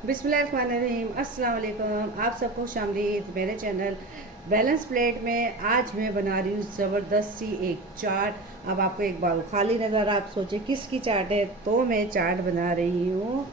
बिस्मिल्लाहिर्रहमानिर्रहीम, अस्सलाम वालेकुम। आप सबको खुशामदीद मेरे चैनल बैलेंस प्लेट में। आज मैं बना रही हूँ ज़बरदस्त सी एक चाट। अब आपको एक बार खाली नज़र, आप सोचे किसकी चाट है, तो मैं चाट बना रही हूँ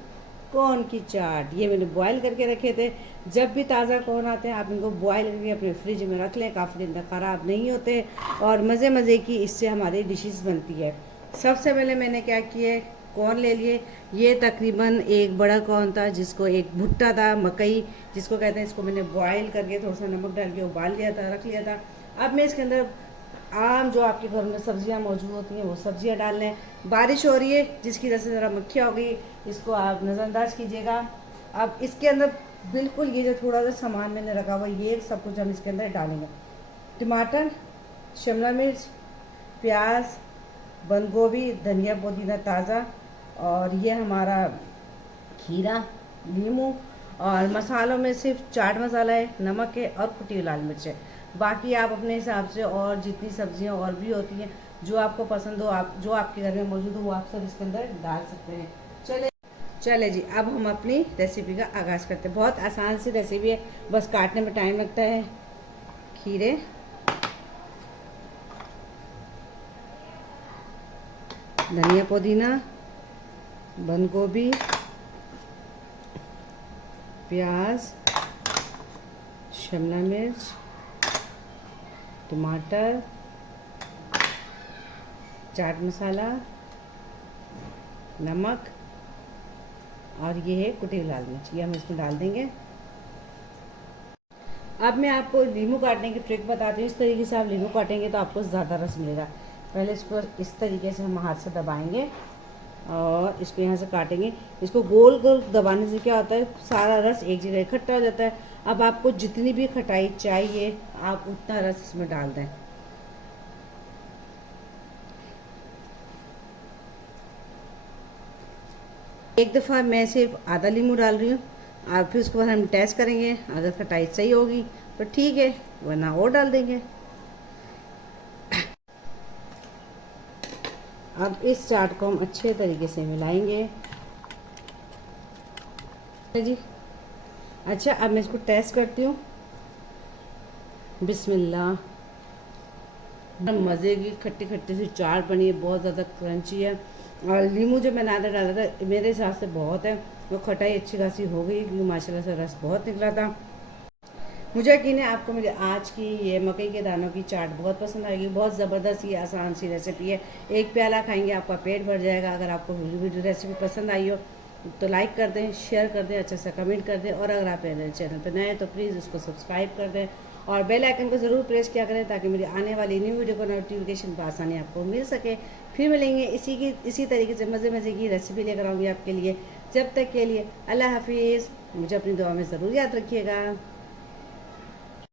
कॉर्न की चाट। ये मैंने बॉयल करके रखे थे। जब भी ताज़ा कॉर्न आते हैं आप इनको बॉयल करके अपने फ्रिज में रख लें, काफ़ी दिन तक ख़राब नहीं होते और मज़े मज़े की इससे हमारी डिशेस बनती है। सबसे पहले मैंने क्या किया, कॉर्न ले लिए। ये तकरीबन एक बड़ा कॉर्न था, जिसको एक भुट्टा था मकई जिसको कहते हैं, इसको मैंने बॉयल करके थोड़ा सा नमक डाल के उबाल लिया था, रख लिया था। अब मैं इसके अंदर आम जो आपके घर में सब्जियां मौजूद होती हैं वो सब्जियां डाल लें। बारिश हो रही है जिसकी वजह से ज़रा मक्खियाँ हो गई, इसको आप नज़रअंदाज कीजिएगा। अब इसके अंदर बिल्कुल ये जो थोड़ा सा सामान मैंने रखा हुआ ये सब कुछ हम इसके अंदर डालेंगे। टमाटर, शिमला मिर्च, प्याज, बंद गोभी, धनिया पुदीना ताज़ा, और ये हमारा खीरा, नींबू। और मसालों में सिर्फ चाट मसाला है, नमक है और कुटी हुई लाल मिर्च है। बाकी आप अपने हिसाब से और जितनी सब्जियां और भी होती हैं जो आपको पसंद हो, आप जो आपके घर में मौजूद हो वो आप सब इसके अंदर डाल सकते हैं। चले चले जी, अब हम अपनी रेसिपी का आगाज़ करते हैं। बहुत आसान सी रेसिपी है, बस काटने में टाइम लगता है। खीरे, धनिया पुदीना, बंद गोभी, प्याज, शिमला मिर्च, टमाटर, चाट मसाला, नमक और ये है कुटी हुई लाल मिर्च, ये हम इसमें डाल देंगे। अब मैं आपको नींबू काटने की ट्रिक बताती हूँ। इस तरीके से आप नींबू काटेंगे तो आपको ज़्यादा रस मिलेगा। पहले इसको इस तरीके से हम हाथ से दबाएंगे और इसको यहाँ से काटेंगे। इसको गोल गोल दबाने से क्या होता है, सारा रस एक जगह इकट्ठा हो जाता है। अब आपको जितनी भी खटाई चाहिए आप उतना रस इसमें डाल दें। एक दफ़ा मैं सिर्फ आधा नींबू डाल रही हूँ, और फिर उसके बाद हम टेस्ट करेंगे। अगर खटाई सही होगी तो ठीक है, वरना और डाल देंगे। अब इस चाट को हम अच्छे तरीके से मिलाएंगे जी। अच्छा, अब मैं इसको टेस्ट करती हूँ। बिस्मिल्लाह। मज़े की खट्टी खट्टी सी चाट बनी है, बहुत ज़्यादा क्रंची है। और नींबू जो मैंने आधा डाला था मेरे हिसाब से बहुत है, वो खटाई अच्छी खासी हो गई क्योंकि माशाल्लाह से रस बहुत निकला था। मुझे यकीन है आपको मेरी आज की ये मकई के दानों की चाट बहुत पसंद आएगी। बहुत ज़बरदस्त ही आसान सी रेसिपी है, एक प्याला खाएंगे आपका पेट भर जाएगा। अगर आपको वीडियो रेसिपी पसंद आई हो तो लाइक कर दें, शेयर कर दें, अच्छा सा कमेंट कर दें, और अगर आप मेरे चैनल पर नए हैं तो प्लीज़ उसको सब्सक्राइब कर दें और बेल आइकन को ज़रूर प्रेस किया करें ताकि मेरी आने वाली न्यू वीडियो का नोटिफिकेशन बआसानी आपको मिल सके। फिर मिलेंगे इसी तरीके से मज़े मज़े की रेसिपी लेकर आऊँगी आपके लिए। जब तक के लिए अल्लाह हाफिज़। मुझे अपनी दुआ में ज़रूर याद रखिएगा।